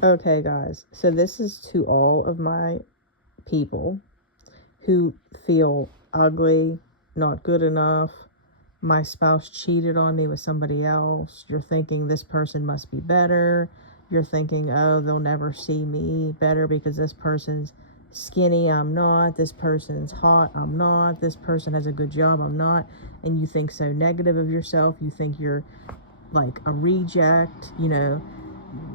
Okay, guys, so this is to all of my people who feel ugly, not good enough. My spouse cheated on me with somebody else. You're thinking this person must be better. You're thinking, oh, they'll never see me better because this person's skinny, I'm not. This person's hot, I'm not. This person has a good job, I'm not. And you think so negative of yourself. You think you're like a reject,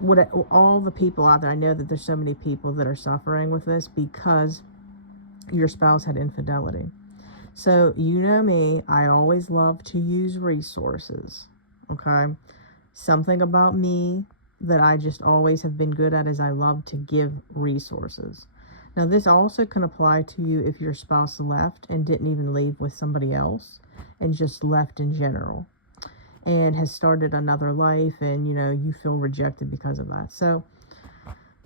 what all the people out there. I know that there's so many people that are suffering with this because your spouse had infidelity. So, you know me, I always love to use resources. Okay? Something about me that I just always have been good at is I love to give resources. Now, this also can apply to you if your spouse left and didn't even leave with somebody else and just left in general and has started another life, and you feel rejected because of that. So,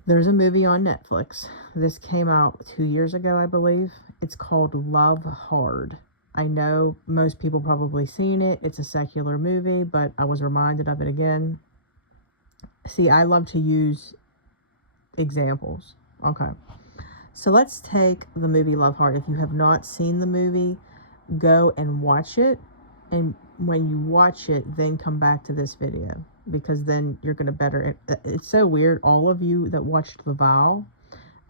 there's a movie on Netflix. This came out 2 years ago, I believe. It's called Love Hard. I know most people probably seen it. It's a secular movie, but I was reminded of it again. See, I love to use examples. Okay. So let's take the movie Love Hard. If you have not seen the movie, go and watch it. And when you watch it, then come back to this video, because then you're going to better. It's so weird. All of you that watched The Vow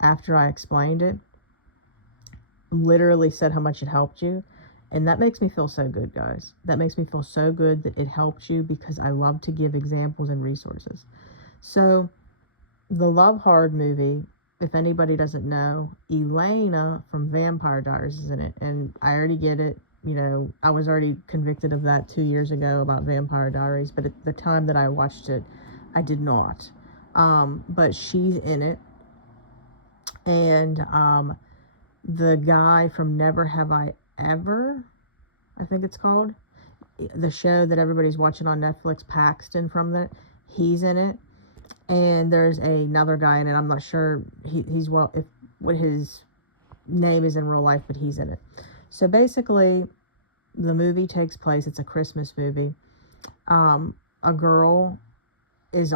after I explained it literally said how much it helped you. And that makes me feel so good, guys. That makes me feel so good that it helped you, because I love to give examples and resources. So the Love Hard movie, if anybody doesn't know, Elena from Vampire Diaries is in it. And I already get it. I was already convicted of that 2 years ago about Vampire Diaries, but at the time that I watched it, I did not. But she's in it. And the guy from Never Have I Ever, I think it's called, the show that everybody's watching on Netflix, Paxton from that, he's in it. And there's another guy in it. I'm not sure he's what his name is in real life, but he's in it. So basically, the movie takes place, it's a Christmas movie. A girl is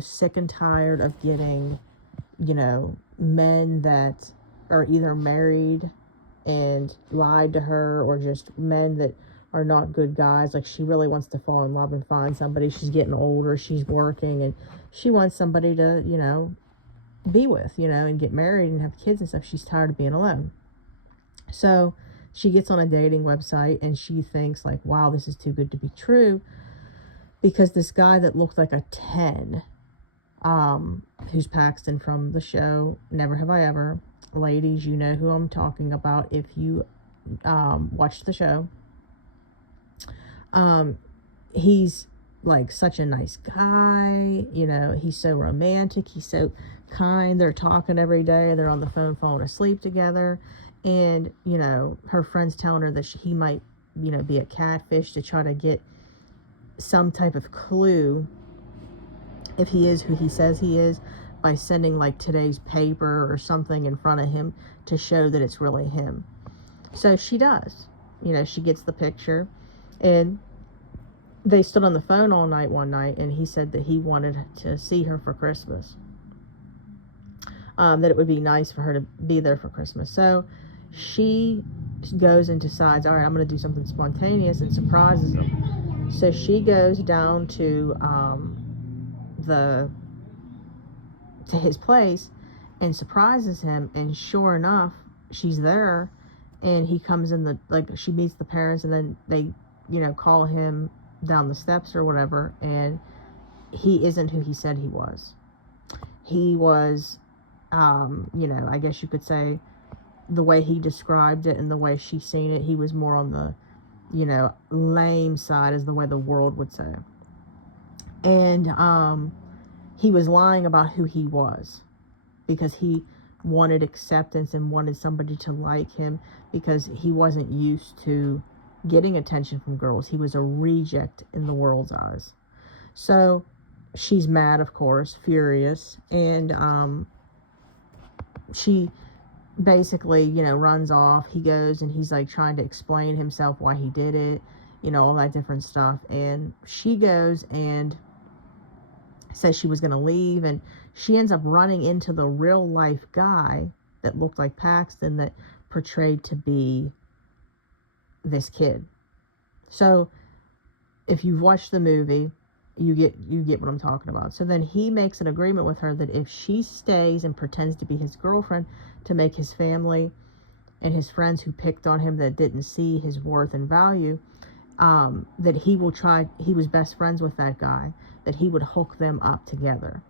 sick and tired of getting, men that are either married and lied to her, or just men that are not good guys. Like, she really wants to fall in love and find somebody. She's getting older, she's working, and she wants somebody to, be with, and get married and have kids and stuff. She's tired of being alone. So she gets on a dating website and she thinks like, wow, this is too good to be true, because this guy that looked like a 10, who's Paxton from the show Never Have I Ever. Ladies, you know who I'm talking about if you watched the show. He's like such a nice guy, he's so romantic, he's so kind. They're talking every day, they're on the phone falling asleep together. And her friend's telling her that he might be a catfish, to try to get some type of clue if he is who he says he is, by sending like today's paper or something in front of him to show that it's really him. So she does. She gets the picture, and they stood on the phone all night one night, and he said that he wanted to see her for Christmas. That it would be nice for her to be there for Christmas. So she goes and decides, all right, I'm going to do something spontaneous, and surprises him. So she goes down to his place and surprises him, and sure enough, she's there, and he comes in she meets the parents, and then they call him down the steps or whatever, and he isn't who he said he was. He was I guess you could say, the way he described it and the way she's seen it, he was more on the lame side, is the way the world would say. And he was lying about who he was, because he wanted acceptance and wanted somebody to like him, because he wasn't used to getting attention from girls. He was a reject in the world's eyes. So she's mad, of course, furious, and she basically, runs off. He goes and he's like trying to explain himself why he did it, all that different stuff. And she goes and says she was going to leave, and she ends up running into the real life guy that looked like Paxton that portrayed to be this kid. So if you've watched the movie, you get what I'm talking about. So then he makes an agreement with her that if she stays and pretends to be his girlfriend to make his family and his friends who picked on him, that didn't see his worth and value, that he was best friends with that guy, that he would hook them up together.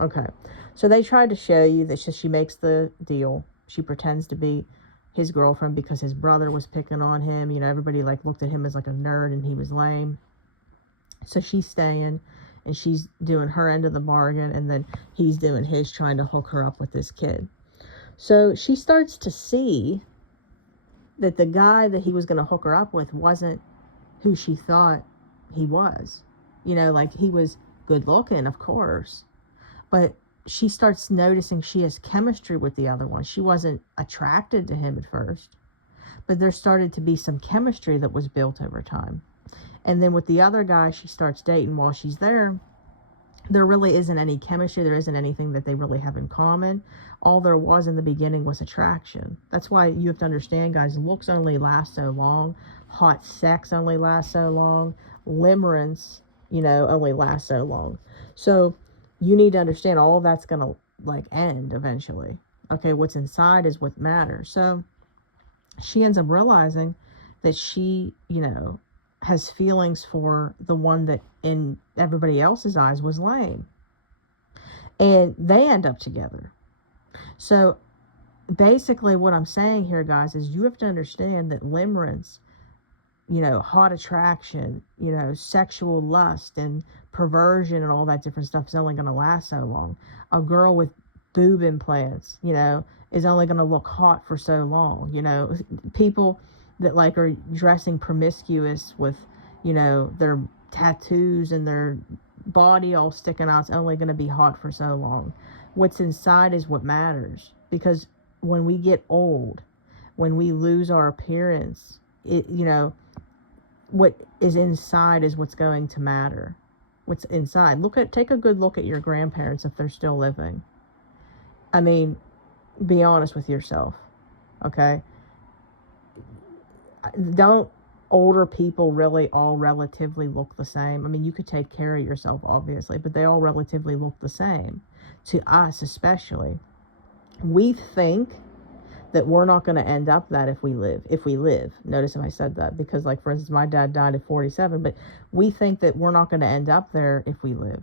Okay, so they tried to show you that she makes the deal. She pretends to be his girlfriend because his brother was picking on him. You know, everybody like looked at him as like a nerd and he was lame. So she's staying and she's doing her end of the bargain, and then he's doing his, trying to hook her up with this kid. So she starts to see that the guy that he was going to hook her up with wasn't who she thought he was. You know, like, he was good looking, of course, but she starts noticing she has chemistry with the other one. She wasn't attracted to him at first, but there started to be some chemistry that was built over time. And then with the other guy she starts dating while she's there really isn't any chemistry. There isn't anything that they really have in common. All there was in the beginning was attraction. That's why you have to understand, guys, looks only last so long. Hot sex only lasts so long. Limerence, you know, only lasts so long. So you need to understand all of that's going to, like, end eventually. Okay, what's inside is what matters. So she ends up realizing that she, you know, has feelings for the one that in everybody else's eyes was lame. And they end up together. So basically what I'm saying here, guys, is you have to understand that limerence, you know, hot attraction, you know, sexual lust and perversion and all that different stuff is only going to last so long. A girl with boob implants, you know, is only going to look hot for so long. You know, people that like are dressing promiscuous with, you know, their tattoos and their body all sticking out, it's only going to be hot for so long. What's inside is what matters, because when we get old, when we lose our appearance, it, you know, what is inside is what's going to matter. What's inside. Take a good look at your grandparents if they're still living. I mean, be honest with yourself, okay? Don't older people really all relatively look the same? I mean, you could take care of yourself, obviously, but they all relatively look the same. To us, especially. We think that we're not going to end up that if we live. Notice if I said that, because, like, for instance, my dad died at 47, but we think that we're not going to end up there if we live.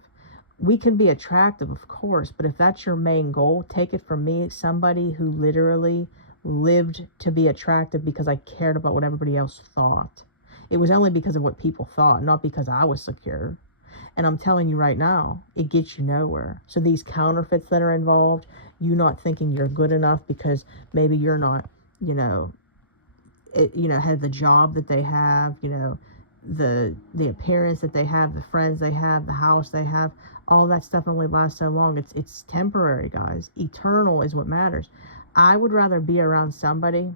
We can be attractive, of course, but if that's your main goal, take it from me, somebody who literally lived to be attractive because I cared about what everybody else thought. It was only because of what people thought, not because I was secure. And I'm telling you right now, it gets you nowhere. So these counterfeits that are involved, you not thinking you're good enough because maybe you're not, you know, have the job that they have, you know, the appearance that they have, the friends they have, the house they have, all that stuff only lasts so long. It's temporary, guys. Eternal is what matters. I would rather be around somebody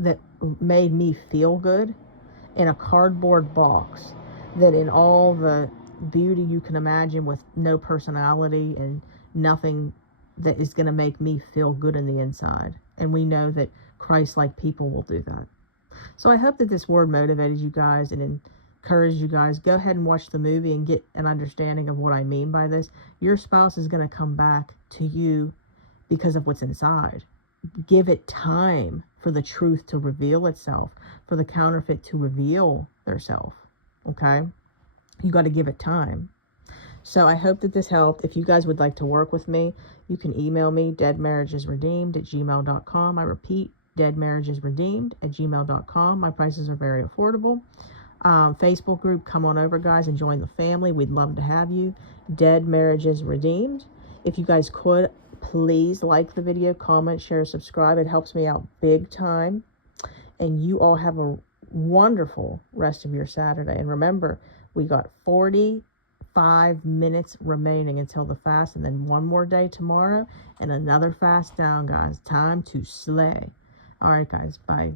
that made me feel good in a cardboard box than in all the beauty you can imagine with no personality and nothing that is going to make me feel good in the inside. And we know that Christ-like people will do that. So I hope that this word motivated you guys and encouraged you guys. Go ahead and watch the movie and get an understanding of what I mean by this. Your spouse is going to come back to you because of what's inside. Give it time for the truth to reveal itself, for the counterfeit to reveal theirself. Okay? You got to give it time. So I hope that this helped. If you guys would like to work with me, you can email me, deadmarriagesredeemed@gmail.com. I repeat, deadmarriagesredeemed@gmail.com. My prices are very affordable. Facebook group, come on over, guys, and join the family. We'd love to have you. Dead Marriages Redeemed. If you guys could, please like the video, comment, share, subscribe. It helps me out big time. And you all have a wonderful rest of your Saturday. And remember, we got 45 minutes remaining until the fast, and then one more day tomorrow and another fast down, guys. Time to slay. All right, guys. Bye.